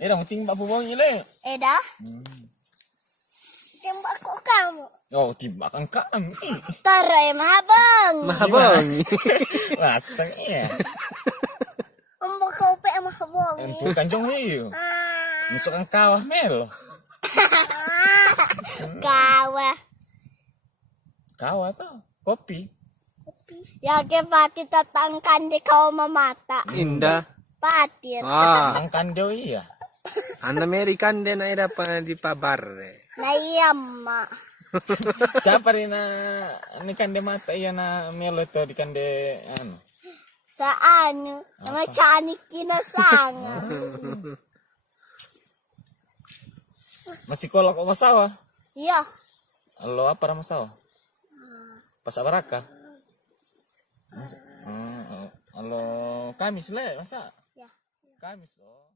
Dah mau timbak pupongnya le. Dah. Tembak kok kamu. Oh, timbak kan kami. Taray mahabang. Mahabang. Rasanya. Umbo kau pe mahabang. Itu kanjong hiyo. Masuk ang kawah mel. Kawah. Kawah tuh, kopi. Ya ke pati tatangkan di kau mamata. Indah. Patir. Ang kandaw iya. An American din ay dapat di pabar. Nayama. Siapa rin na ni kande mata iya na melo ito di kande ano. Saan? Mga chanik kinasanga. Masih kolak o masawa. Ya. Alo apa ra masawa? Pas baraka. Alo Kamis le masa? Ya. Kamis oh.